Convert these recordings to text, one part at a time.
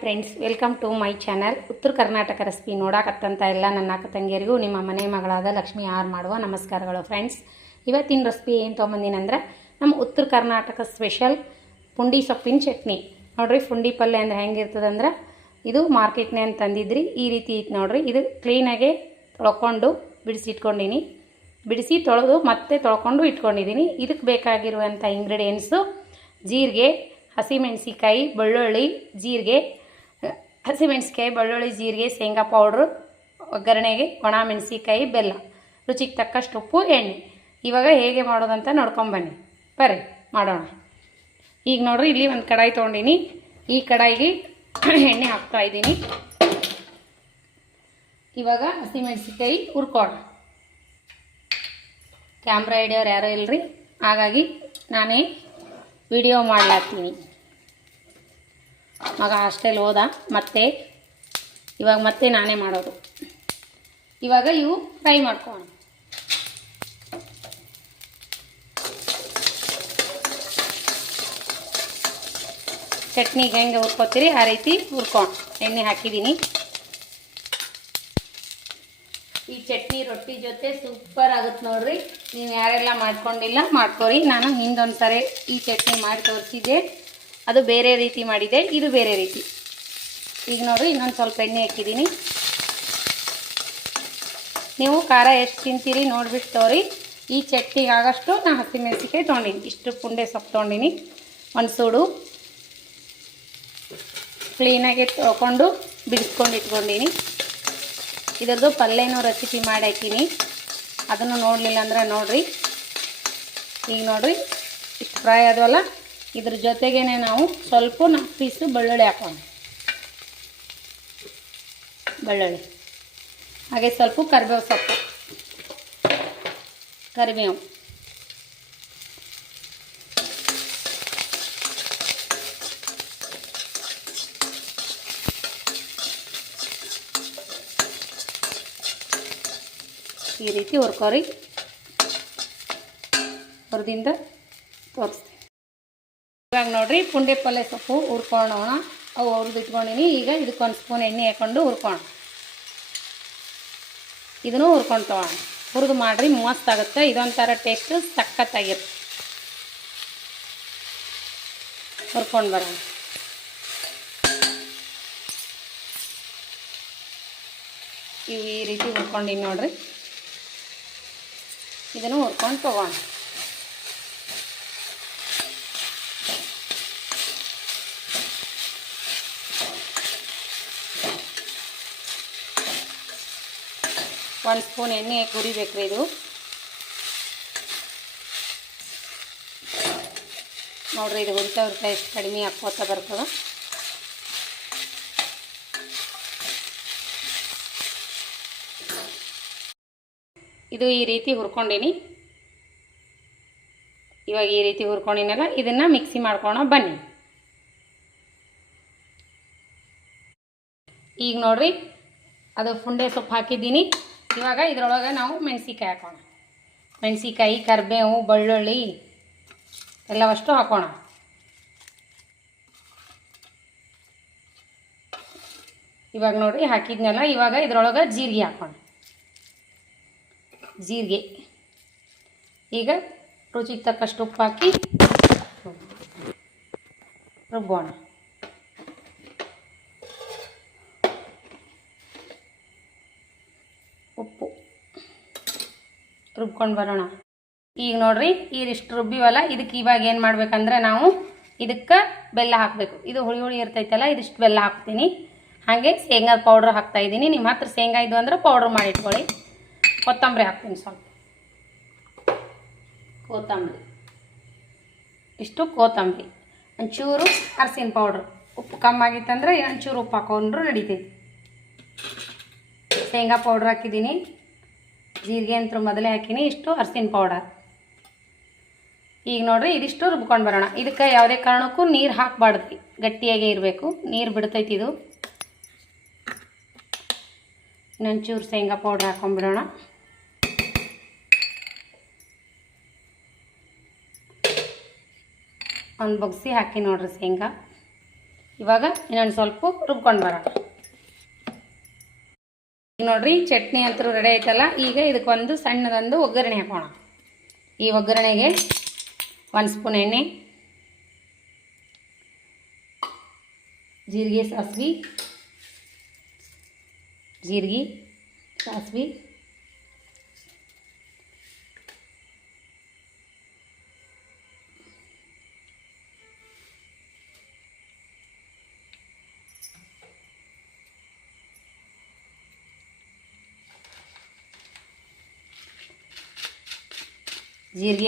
Friends, welcome to my channel. Uttara Karnataka recipe ನೋಡಾಕತ್ತಂತ ಎಲ್ಲ ನನ್ನ ಅಕ್ಕ ತಂಗಿಯರಿಗೂ ನಿಮ್ಮ ಮನೆ ಮಗಳಾದ ಲಕ್ಷ್ಮಿ ಆರ್ ಮಾಡುವ ನಮಸ್ಕಾರಗಳು. ಫ್ರೆಂಡ್ಸ್, ಇವತ್ತಿನ ರೆಸಿಪಿ ಏನು ತೊಗೊಂಬಂದಿನಂದ್ರೆ ನಮ್ಮ ಉತ್ತರ ಕರ್ನಾಟಕ ಸ್ಪೆಷಲ್ ಪುಂಡಿ ಸೊಪ್ಪಿನ ಚಟ್ನಿ. ನೋಡಿರಿ, ಪುಂಡಿ ಪಲ್ಯ ಅಂದರೆ ಹೆಂಗಿರ್ತದಂದ್ರೆ ಇದು ಮಾರ್ಕೆಟ್ನೇ ಅಂತ ತಂದಿದ್ರಿ. ಈ ರೀತಿ ಇತ್ತು ನೋಡಿರಿ. ಇದು ಕ್ಲೀನಾಗೆ ತೊಳ್ಕೊಂಡು ಬಿಡಿಸಿಟ್ಕೊಂಡಿನಿ. ಬಿಡಿಸಿ ತೊಳೆದು ಮತ್ತೆ ತೊಳ್ಕೊಂಡು ಇಟ್ಕೊಂಡಿದ್ದೀನಿ. ಇದಕ್ಕೆ ಬೇಕಾಗಿರುವಂಥ ಇಂಗ್ರೀಡಿಯೆಂಟ್ಸು ಜೀರಿಗೆ, ಹಸಿಮೆಣಸಿಕಾಯಿ, ಬೆಳ್ಳುಳ್ಳಿ, ಜೀರಿಗೆ, ಹಸಿಮೆಣಸಿಕಾಯಿ, ಬೆಳ್ಳುಳ್ಳಿ, ಜೀರಿಗೆ, ಶೇಂಗಾ ಪೌಡ್ರು, ಒಗ್ಗರಣೆಗೆ ಒಣ ಮೆಣಸಿಕಾಯಿ, ಬೆಲ್ಲ, ರುಚಿಗೆ ತಕ್ಕಷ್ಟು ಉಪ್ಪು, ಎಣ್ಣೆ. ಇವಾಗ ಹೇಗೆ ಮಾಡೋದಂತ ನೋಡ್ಕೊಂಬನ್ನಿ. ಬರ್ರಿ ಮಾಡೋಣ. ಈಗ ನೋಡ್ರಿ, ಇಲ್ಲಿ ಒಂದು ಕಡಾಯಿ ತೊಗೊಂಡಿನಿ. ಈ ಕಡಾಯಿಗೆ ಎಣ್ಣೆ ಹಾಕ್ತಾಯಿದ್ದೀನಿ. ಇವಾಗ ಹಸಿಮೆಣಸಿಕಾಯಿ ಹುರ್ಕೋಣ. ಕ್ಯಾಮ್ರಾ ಹಿಡಿಯೋರು ಯಾರೂ ಇಲ್ಲರಿ, ಹಾಗಾಗಿ ನಾನೇ ವಿಡಿಯೋ ಮಾಡ್ಲಾತೀನಿ. ಮಗ ಹಾಸ್ಟೆಲ್ ಹೋದ, ಮತ್ತೆ ನಾನೇ ಮಾಡೋದು. ಇವಾಗ ಇವು ಫ್ರೈ ಮಾಡ್ಕೋಣ. ಚಟ್ನಿಗೆ ಹೆಂಗೆ ಹುರ್ಕೋತೀರಿ ಆ ರೀತಿ ಹುರ್ಕೊಂಡು ಎಣ್ಣೆ ಹಾಕಿದ್ದೀನಿ. ಈ ಚಟ್ನಿ ರೊಟ್ಟಿ ಜೊತೆ ಸೂಪರ್ ಆಗುತ್ತೆ ನೋಡ್ರಿ. ನೀವು ಯಾರೆಲ್ಲ ಮಾಡ್ಕೊಂಡಿಲ್ಲ ಮಾಡ್ಕೊರಿ. ನಾನು ಹಿಂದೊಂದು ಸಾರಿ ಈ ಚಟ್ನಿ ಮಾಡಿ ತೋರಿಸಿದ್ದೆ, ಅದು ಬೇರೆ ರೀತಿ ಮಾಡಿದೆ, ಇದು ಬೇರೆ ರೀತಿ. ಈಗ ನೋಡ್ರಿ, ಇನ್ನೊಂದು ಸ್ವಲ್ಪ ಎಣ್ಣೆ ಹಾಕಿದ್ದೀನಿ. ನೀವು ಖಾರ ಎಷ್ಟು ತಿಂತೀರಿ ನೋಡಿಬಿಟ್ಟು ತೋರಿ. ಈ ಚಟ್ನಿಗೆ ಆಗಷ್ಟು ನಾನು ಹಸಿಮೆಣಸಿಕಾಯಿ ತೊಗೊಂಡಿನಿ. ಇಷ್ಟು ಪುಂಡೆ ಸೊಪ್ಪು ತೊಗೊಂಡಿನಿ. ಒಂದು ಸೂಡು ಕ್ಲೀನಾಗಿ ತೊಗೊಂಡು ಬಿಡಿಸ್ಕೊಂಡು ಇಟ್ಕೊಂಡಿನಿ. ಇದರದ್ದು ಪಲ್ಯನೂ ರೆಸಿಪಿ ಮಾಡಿ ಹಾಕೀನಿ, ಅದನ್ನು ನೋಡಲಿಲ್ಲ ಅಂದ್ರೆ ನೋಡಿರಿ. ಈಗ ನೋಡಿರಿ, ಇಷ್ಟು ಫ್ರೈ ಆದವಲ್ಲ, ಇದ್ರ ಜೊತೆಗೇ ನಾವು ಸ್ವಲ್ಪ 4 ಪೀಸು ಬೆಳ್ಳುಳ್ಳಿ ಹಾಕೋಣ. ಬೆಳ್ಳುಳ್ಳಿ ಹಾಗೆ ಸ್ವಲ್ಪ ಕರಿಬೇವು ಸೊಪ್ಪು, ಕರಿಬೇವು, ಈ ರೀತಿ ಹುರ್ಕೋರಿ. ಹುರಿದಿಂದ ತೋರಿಸ್ತೀನಿ. ಇವಾಗ ನೋಡಿರಿ, ಪುಂಡಿ ಪಲ್ಯ ಸೊಪ್ಪು ಹುರ್ಕೊಳ್ಳೋಣ. ಅವು ಹುರಿದು ಇಟ್ಕೊಂಡಿನಿ. ಈಗ ಇದಕ್ಕೊಂದು ಸ್ಪೂನ್ ಎಣ್ಣೆ ಹಾಕ್ಕೊಂಡು ಹುರ್ಕೋಣ. ಇದನ್ನು ಹುರ್ಕೊಂಡು ತೊಗೋಣ. ಹುರಿದು ಮಾಡಿರಿ, ಮಸ್ತ್ ಆಗುತ್ತೆ. ಇದೊಂಥರ ಟೇಸ್ಟ್ ಸಖತ್ತಾಗಿರುತ್ತೆ. ಹುರ್ಕೊಂಡು ಬರೋಣ. ಇವು ಈ ರೀತಿ ಹುರ್ಕೊಂಡಿನಿ ನೋಡಿರಿ. ಇದನ್ನು ಹುರ್ಕೊಂಡು ತೊಗೋಣ. ಒಂದು ಸ್ಪೂನ್ ಎಣ್ಣೆ ಹುರಿಬೇಕ್ರಿ. ಇದು ನೋಡ್ರಿ, ಇದು ಹುರಿತಾ ಎಷ್ಟು ಕಡಿಮೆ ಹಾಕ್ಕೋತಾ ಬರ್ತದೆ. ಇದು ಈ ರೀತಿ ಹುರ್ಕೊಂಡಿನಿ. ಇವಾಗ ಈ ರೀತಿ ಹುರ್ಕೊಂಡಿನಲ್ಲ, ಇದನ್ನು ಮಿಕ್ಸಿ ಮಾಡ್ಕೊಳ್ಳೋಣ ಬನ್ನಿ. ಈಗ ನೋಡ್ರಿ, ಅದು ಪುಂಡೆ ಸೊಪ್ಪು ಹಾಕಿದ್ದೀನಿ. ಇವಾಗ ಇದರೊಳಗೆ ನಾವು ಮೆಣಸಿಕಾಯಿ ಹಾಕೋಣ. ಮೆಣಸಿಕಾಯಿ, ಕರಿಬೇವು, ಬೆಳ್ಳುಳ್ಳಿ ಎಲ್ಲವಷ್ಟು ಹಾಕೋಣ. ಇವಾಗ ನೋಡ್ರಿ ಹಾಕಿದ್ನಲ್ಲ, ಇವಾಗ ಇದರೊಳಗೆ ಜೀರಿಗೆ ಹಾಕೋಣ. ಜೀರಿಗೆ ಈಗ ರುಚಿಗೆ ತಕ್ಕಷ್ಟು ಉಪ್ಪು ಹಾಕಿ ರುಬ್ಬೋಣ. ಉಪ್ಪು ರುಬ್ಕೊಂಡು ಬರೋಣ. ಈಗ ನೋಡ್ರಿ, ಇದಿಷ್ಟು ರುಬ್ಬಿವಲ್ಲ, ಇದಕ್ಕೆ ಇವಾಗ ಏನು ಮಾಡ್ಬೇಕಂದ್ರೆ ನಾವು ಇದಕ್ಕೆ ಬೆಲ್ಲ ಹಾಕಬೇಕು. ಇದು ಹುಳಿ ಹುಳಿ ಇರ್ತೈತಲ್ಲ, ಇದಿಷ್ಟು ಬೆಲ್ಲ ಹಾಕ್ತೀನಿ. ಹಾಗೆ ಶೇಂಗಾ ಪೌಡ್ರ್ ಹಾಕ್ತಾಯಿದ್ದೀನಿ. ನಿಮ್ಮ ಹತ್ರ ಶೇಂಗಾ ಇದು ಅಂದ್ರೆ ಪೌಡ್ರ್ ಮಾಡಿ ಇಟ್ಕೊಳ್ಳಿ. ಕೊತ್ತಂಬರಿ ಹಾಕ್ತೀನಿ, ಸ್ವಲ್ಪ ಕೊತ್ತಂಬರಿ, ಇಷ್ಟು ಕೊತ್ತಂಬರಿ, ಒಂಚೂರು ಅರಸಿನ ಪೌಡ್ರು. ಉಪ್ಪು ಕಮ್ಮಾಗಿತ್ತಂದ್ರೆ ಒಂಚೂರು ಉಪ್ಪು ಹಾಕೊಂಡ್ರು ನಡೀತೈತಿ. ಶೇಂಗಾ ಪೌಡ್ರ್ ಹಾಕಿದ್ದೀನಿ. ಜೀರಿಗೆ ಅಂತೂ ಮೊದಲೇ ಹಾಕಿನಿ. ಇಷ್ಟು ಅರಸಿನ ಪೌಡರ್. ಈಗ ನೋಡ್ರಿ, ಇದಿಷ್ಟು ರುಬ್ಕೊಂಡು ಬರೋಣ. ಇದಕ್ಕೆ ಯಾವುದೇ ಕಾರಣಕ್ಕೂ ನೀರು ಹಾಕಬಾರ್ದು, ಗಟ್ಟಿಯಾಗೇ ಇರಬೇಕು. ನೀರು ಬಿಡ್ತೈತಿ ಇದು. ಇನ್ನೊಂಚೂರು ಶೇಂಗಾ ಪೌಡ್ರ್ ಹಾಕೊಂಡ್ಬಿಡೋಣ. ಒಂದು ಬಗ್ಸಿ ಹಾಕಿ ನೋಡ್ರಿ ಶೇಂಗಾ. ಇವಾಗ ಇನ್ನೊಂದು ಸ್ವಲ್ಪ ರುಬ್ಕೊಂಡು ಬರೋಣ. ಈಗ ನೋಡಿರಿ ಚಟ್ನಿ ಅಂತೂ ರೆಡಿ ಆಯ್ತಲ್ಲ. ಈಗ ಇದಕ್ಕೊಂದು ಸಣ್ಣದೊಂದು ಒಗ್ಗರಣೆ ಹಾಕೋಣ. ಈ ಒಗ್ಗರಣೆಗೆ 1 ಸ್ಪೂನ್ ಎಣ್ಣೆ, ಜೀರಿಗೆ ಸಾಸಿವೆ, ಜೀರಿಗೆ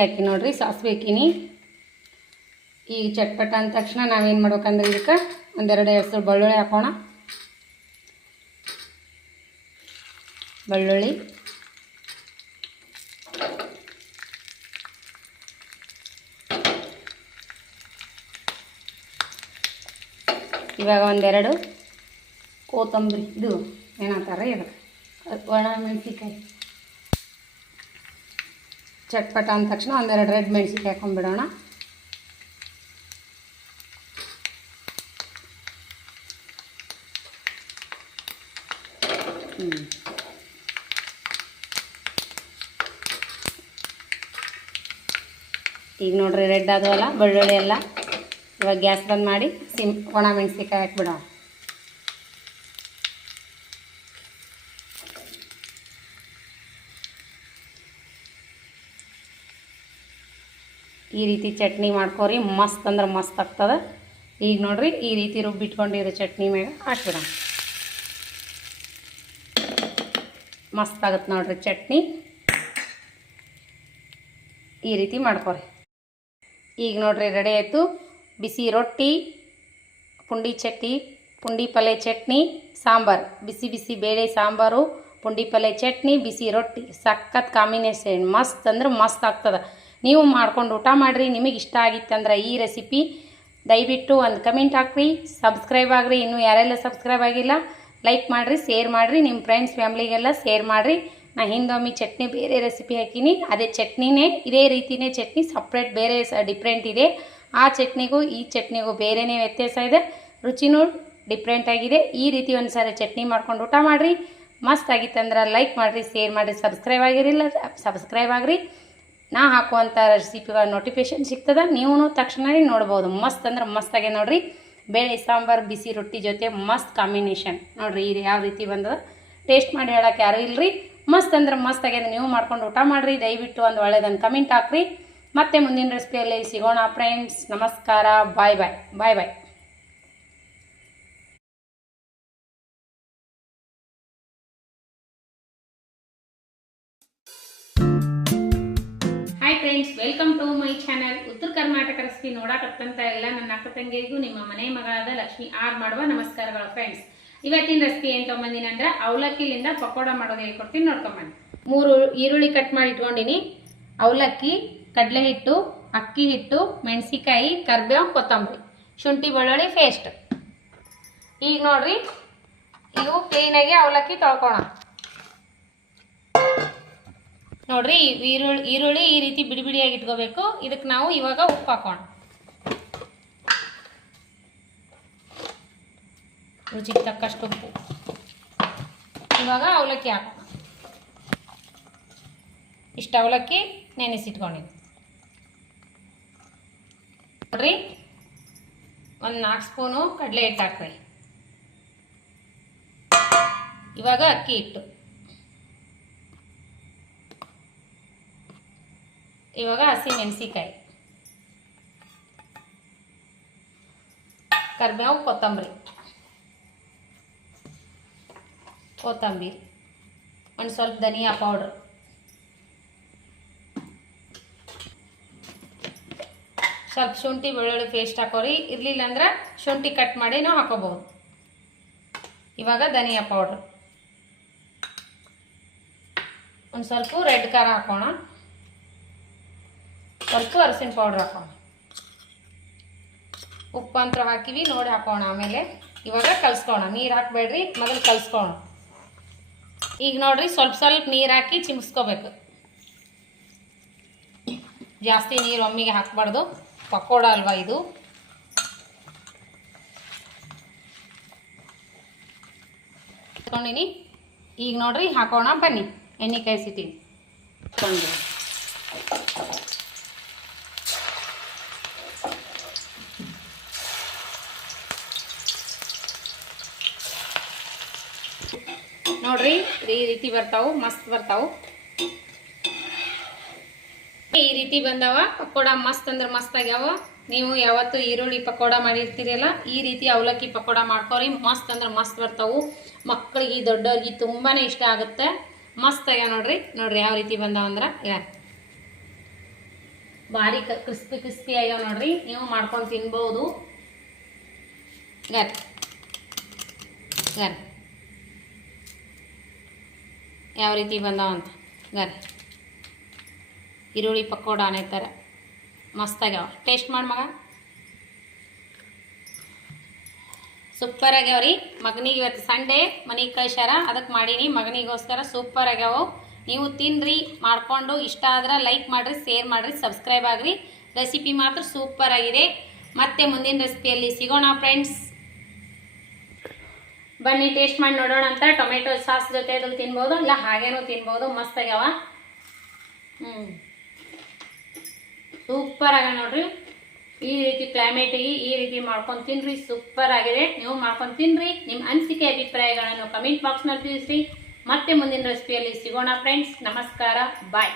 ಹಾಕಿ ನೋಡ್ರಿ, ಸಾಸಿವೆ ಹಾಕಿನಿ. ಈಗ ಚಟ್ಪಟ ಅಂದ ತಕ್ಷಣ ನಾವೇನು ಮಾಡ್ಬೇಕಂದ್ರೆ ಇದಕ್ಕೆ ಒಂದೆರಡು ಹೆಸರು ಬೆಳ್ಳುಳ್ಳಿ ಹಾಕೋಣ. ಬೆಳ್ಳುಳ್ಳಿ, ಇವಾಗ ಒಂದೆರಡು ಕೊತ್ತಂಬರಿ, ಇದು ಏನಂತಾರೆ ಇದಕ್ಕೆ ಒಣ ಮೆಣಸಿನ್ಕಾಯಿ. ಚಟ್ಪಟ ಅಂದ ತಕ್ಷಣ ಒಂದೆರಡು ರೆಡ್ ಮೆಣಸಿನ್ಕಾಯಿ ಹಾಕೊಂಡ್ಬಿಡೋಣ. ಈಗ ನೋಡ್ರಿ ರೆಡ್ ಆದವಲ್ಲ ಬೆಳ್ಳುಳ್ಳಿ ಎಲ್ಲ. ಇವಾಗ ಗ್ಯಾಸ್ ಬಂದ್ ಮಾಡಿ ಒಣ ಮೆಣಸಿನ್ಕಾಯಿ ಹಾಕ್ಬಿಡೋಣ. ಈ ರೀತಿ ಚಟ್ನಿ ಮಾಡ್ಕೊರಿ, ಮಸ್ತ್ ಅಂದ್ರೆ ಮಸ್ತ್ ಆಗ್ತದೆ. ಈಗ ನೋಡ್ರಿ ಈ ರೀತಿ ರುಬ್ಬಿಟ್ಕೊಂಡಿರೋ ಚಟ್ನಿ ಮ್ಯಾಗ ಹಾಕ್ಬಿಡೋಣ. ಮಸ್ತ್ ಆಗುತ್ತೆ ನೋಡ್ರಿ ಚಟ್ನಿ. ಈ ರೀತಿ ಮಾಡ್ಕೊರಿ. ಈಗ ನೋಡ್ರಿ ರೆಡಿ ಆಯಿತು. ಬಿಸಿ ರೊಟ್ಟಿ, ಪುಂಡಿ ಚಟ್ನಿ, ಪುಂಡಿ ಪಲ್ಯ ಚಟ್ನಿ, ಸಾಂಬಾರು, ಬಿಸಿ ಬಿಸಿ ಬೇಳೆ ಸಾಂಬಾರು, ಪುಂಡಿ ಪಲ್ಯ ಚಟ್ನಿ, ಬಿಸಿ ರೊಟ್ಟಿ, ಸಖತ್ ಕಾಂಬಿನೇಷನ್. ಮಸ್ತ್ ಅಂದ್ರೆ ಮಸ್ತ್ ಆಗ್ತದೆ. ನೀವು ಮಾಡ್ಕೊಂಡು ಊಟ ಮಾಡಿರಿ. ನಿಮಗೆ ಇಷ್ಟ ಆಗಿತ್ತಂದ್ರೆ ಈ ರೆಸಿಪಿ ದಯವಿಟ್ಟು ಒಂದು ಕಮೆಂಟ್ ಹಾಕ್ರಿ, ಸಬ್ಸ್ಕ್ರೈಬ್ ಆಗಿರಿ. ಇನ್ನೂ ಯಾರೆಲ್ಲ ಸಬ್ಸ್ಕ್ರೈಬ್ ಆಗಿಲ್ಲ ಲೈಕ್ ಮಾಡಿರಿ, ಶೇರ್ ಮಾಡಿರಿ, ನಿಮ್ಮ ಫ್ರೆಂಡ್ಸ್ ಫ್ಯಾಮ್ಲಿಗೆಲ್ಲ ಶೇರ್ ಮಾಡಿರಿ. ನಾ ಹಿಂದೊಮ್ಮೆ ಚಟ್ನಿ ಬೇರೆ ರೆಸಿಪಿ ಹಾಕೀನಿ, ಅದೇ ಚಟ್ನಿನೇ ಇದೇ ರೀತಿಯೇ ಚಟ್ನಿ, ಸಪ್ರೇಟ್ ಬೇರೆ ಡಿಫ್ರೆಂಟ್ ಇದೆ. ಆ ಚಟ್ನಿಗೂ ಈ ಚಟ್ನಿಗೂ ಬೇರೆಯೇ ವ್ಯತ್ಯಾಸ ಇದೆ, ರುಚಿನೂ ಡಿಫ್ರೆಂಟ್ ಆಗಿದೆ. ಈ ರೀತಿ ಒಂದು ಸಾರಿ ಚಟ್ನಿ ಮಾಡ್ಕೊಂಡು ಊಟ ಮಾಡಿರಿ. ಮಸ್ತ್ ಆಗಿತ್ತಂದ್ರೆ ಲೈಕ್ ಮಾಡಿರಿ, ಶೇರ್ ಮಾಡಿರಿ, ಸಬ್ಸ್ಕ್ರೈಬ್ ಆಗಿರಿ. ನಾ ಹಾಕುವಂಥ ರೆಸಿಪಿಗಳ ನೋಟಿಫಿಕೇಷನ್ ಸಿಗ್ತದೆ, ನೀವು ತಕ್ಷಣವೇ ನೋಡ್ಬೋದು. ಮಸ್ತ್ ಅಂದ್ರೆ ಮಸ್ತ್ ಆಗಿದೆ ನೋಡಿರಿ. ಬೇಳೆ ಸಾಂಬಾರು ಬಿಸಿ ರೊಟ್ಟಿ ಜೊತೆ ಮಸ್ತ್ ಕಾಂಬಿನೇಷನ್ ನೋಡಿರಿ. ಇದು ಯಾವ ರೀತಿ ಬಂದದ ಟೇಸ್ಟ್ ಮಾಡಿ ಹೇಳೋಕೆ ಯಾರೂ ಇಲ್ಲರಿ. ಮಸ್ತ್ ಅಂದ್ರೆ ಮಸ್ತ್ ಆಗಿದೆ. ನೀವು ಮಾಡ್ಕೊಂಡು ಊಟ ಮಾಡಿರಿ. ದಯವಿಟ್ಟು ಒಂದು ಒಳ್ಳೆಯದನ್ನು ಕಮೆಂಟ್ ಹಾಕ್ರಿ. ಮತ್ತೆ ಮುಂದಿನ ರೆಸಿಪಿಯಲ್ಲಿ ಸಿಗೋಣ ಫ್ರೆಂಡ್ಸ್. ನಮಸ್ಕಾರ. Bye bye bye bye. Hi friends, welcome to my channel. Uttara Karnataka recipe ನೋಡಕತ್ತಂತ ಎಲ್ಲ ನನ್ನ ಅಕ್ಕ ತಂಗಿಯರಿಗೂ ನಿಮ್ಮ ಮನೆ ಮಗಳಾದ ಲಕ್ಷ್ಮಿ ಆರ್ ಮಾಡುವ ನಮಸ್ಕಾರಗಳು ಫ್ರೆಂಡ್ಸ್. ಇವತ್ತಿನ ರೆಸಿಪಿ ಏನು ತೊಗೊಂಬಂದಿನಿ ಅಂದ್ರೆ ಅವಲಕ್ಕಿಲಿಂದ ಪಕೋಡ ಮಾಡೋದು ಹೇಳ್ಕೊಡ್ತೀನಿ, ನೋಡ್ಕೊಂಬಂದು. 3 ಈರುಳ್ಳಿ ಕಟ್ ಮಾಡಿ ಇಟ್ಕೊಂಡಿನಿ, ಅವಲಕ್ಕಿ, ಕಡಲೆ ಹಿಟ್ಟು, ಅಕ್ಕಿ ಹಿಟ್ಟು, ಮೆಣಸಿಕಾಯಿ, ಕರಿಬೇವು, ಕೊತ್ತಂಬರಿ, ಶುಂಠಿ ಬೆಳ್ಳುಳ್ಳಿ ಪೇಸ್ಟ್. ಈಗ ನೋಡ್ರಿ ಇವು ಕ್ಲೀನಾಗಿ ಅವಲಕ್ಕಿ ತೊಳ್ಕೋಣ. ನೋಡ್ರಿ ಈರುಳ್ಳಿ ಈ ರೀತಿ ಬಿಡಿ ಬಿಡಿಯಾಗಿ ಇಟ್ಕೋಬೇಕು. ಇದಕ್ಕೆ ನಾವು ಇವಾಗ ಉಪ್ಪು ಹಾಕೋಣ, ರುಚಿಗೆ ತಕ್ಕಷ್ಟು ಉಪ್ಪು. ಇವಾಗ ಅವಲಕ್ಕಿ ಹಾಕೋಣ. ಇಷ್ಟು ಅವಲಕ್ಕಿ ನೆನೆಸಿಟ್ಕೊಂಡಿದ್ವಿ. ನೋಡ್ರಿ ಒಂದು 4 ಸ್ಪೂನು ಕಡಲೆ ಹಿಟ್ಟು ಹಾಕ್ರಿ. ಇವಾಗ ಅಕ್ಕಿ ಹಿಟ್ಟು, ಇವಾಗ ಹಸಿ ಮೆಣಸಿಕಾಯಿ, ಕರಿಬೇವು, ಕೊತ್ತಂಬರಿ, ಒಂದು ಸ್ವಲ್ಪ ಧನಿಯಾ ಪೌಡ್ರ್, ಸ್ವಲ್ಪ ಶುಂಠಿ ಬೆಳ್ಳುಳ್ಳಿ ಪೇಸ್ಟ್ ಹಾಕೋರಿ. ಇರಲಿಲ್ಲ ಅಂದ್ರೆ ಶುಂಠಿ ಕಟ್ ಮಾಡಿ ನಾವು ಹಾಕೋಬಹುದು. ಇವಾಗ ಧನಿಯಾ ಪೌಡ್ರ್, ಒಂದು ಸ್ವಲ್ಪ ರೆಡ್ ಖಾರ ಹಾಕೋಣ, ಸ್ವಲ್ಪ ಅರಸಿನ ಪೌಡ್ರ್ ಹಾಕೋಣ, ಉಪ್ಪು ಅಂತ ಹಾಕಿವಿ ನೋಡಿ ಹಾಕೋಣ. ಆಮೇಲೆ ಇವಾಗ ಕಲಿಸ್ಕೋಣ. ನೀರು ಹಾಕಬೇಡ್ರಿ, ಮೊದಲು ಕಲಿಸ್ಕೋಣ. ಈಗ ನೋಡ್ರಿ ಸ್ವಲ್ಪ ನೀರು ಹಾಕಿ ಚಿಮ್ಸ್ಕೋಬೇಕು. ಜಾಸ್ತಿ ನೀರು ಒಮ್ಮಿಗೆ ಹಾಕಬಾರ್ದು, ಪಕೋಡ ಅಲ್ವಾ ಇದು. ಹಚ್ಕೊಂಡಿನಿ. ಈಗ ನೋಡ್ರಿ ಹಾಕೋಣ ಬನ್ನಿ. ಎಣ್ಣೆ ಕಾಯಿಸಿಟ್ಟಿನಿ. ನೋಡ್ರಿ ಈ ರೀತಿ ಬರ್ತಾವು, ಮಸ್ತ್ ಬರ್ತಾವು. ಈ ರೀತಿ ಬಂದವ ಪಕೋಡ, ಮಸ್ತ್ ಅಂದ್ರೆ ಮಸ್ತ್ ಆಗ್ಯಾವ. ನೀವು ಯಾವತ್ತು ಈರುಳ್ಳಿ ಪಕೋಡ ಮಾಡಿರ್ತೀರಲ್ಲ, ಈ ರೀತಿ ಅವಲಕ್ಕಿ ಪಕೋಡ ಮಾಡ್ಕೊರಿ, ಮಸ್ತ್ ಅಂದ್ರೆ ಮಸ್ತ್ ಬರ್ತಾವು. ಮಕ್ಕಳಿಗೆ ದೊಡ್ಡವ್ರಿಗೆ ತುಂಬಾನೇ ಇಷ್ಟ ಆಗುತ್ತೆ. ಮಸ್ತ್ ಆಗ್ಯಾವ ನೋಡ್ರಿ. ನೋಡ್ರಿ ಯಾವ ರೀತಿ ಬಂದಾವ ಅಂದ್ರೆ ಭಾರಿ ಕ್ರಿಸ್ಪಿ ಕ್ರಿಸ್ಪಿ ಆಗ್ಯಾವ ನೋಡ್ರಿ. ನೀವು ಮಾಡ್ಕೊಂಡು ತಿನ್ಬಹುದು. ಯಾವ ರೀತಿ ಬಂದಾವ ಅಂತ ಈರುಳ್ಳಿ ಪಕೋಡ ಅನ್ನೋ ಮಸ್ತ್ ಆಗ್ಯಾವ. ಟೇಸ್ಟ್ ಮಾಡಿ ಮಗ. ಸೂಪರ್ ಆಗ್ಯಾವ್ರಿ. ಮಗನಿಗೆ ಇವತ್ತು ಸಂಡೇ ಮನೆಗೆ ಕಳ್ಸ್ಯಾರ, ಅದಕ್ಕೆ ಮಾಡೀನಿ ಮಗನಿಗೋಸ್ಕರ. ಸೂಪರ್ ಆಗ್ಯಾವ. ನೀವು ತಿನ್ರಿ, ಮಾಡ್ಕೊಂಡು ಇಷ್ಟ ಆದ್ರೆ ಲೈಕ್ ಮಾಡಿರಿ, ಶೇರ್ ಮಾಡಿರಿ, ಸಬ್ಸ್ಕ್ರೈಬ್ ಆಗ್ರಿ. ರೆಸಿಪಿ ಮಾತ್ರ ಸೂಪರ್ ಆಗಿದೆ. ಮತ್ತೆ ಮುಂದಿನ ರೆಸಿಪಿಯಲ್ಲಿ ಸಿಗೋಣ ಫ್ರೆಂಡ್ಸ್. ಬನ್ನಿ ಟೇಸ್ಟ್ ಮಾಡಿ ನೋಡೋಣ ಅಂತ. ಟೊಮೆಟೊ ಸಾಸ್ ಜೊತೆ ಅದ್ರಲ್ಲಿ ತಿನ್ಬೋದು, ಇಲ್ಲ ಹಾಗೇನೂ ತಿನ್ಬೋದು. ಮಸ್ತ್ ಆಗ್ಯಾವ. ಸೂಪರ್ ಆಗ್ಯಾವ ನೋಡ್ರಿ. ಈ ರೀತಿ ಕ್ಲೈಮೇಟಿಗೆ ಈ ರೀತಿ ಮಾಡ್ಕೊಂಡು ತಿನ್ರಿ. ಸೂಪರ್ ಆಗಿದೆ. ನೀವು ಮಾಡ್ಕೊಂಡು ತಿನ್ರಿ. ನಿಮ್ಮ ಅನಿಸಿಕೆ ಅಭಿಪ್ರಾಯಗಳನ್ನು ಕಮೆಂಟ್ ಬಾಕ್ಸ್ನಲ್ಲಿ ತಿಳಿಸ್ರಿ. ಮತ್ತೆ ಮುಂದಿನ ರೆಸಿಪಿಯಲ್ಲಿ ಸಿಗೋಣ ಫ್ರೆಂಡ್ಸ್. ನಮಸ್ಕಾರ, ಬಾಯ್.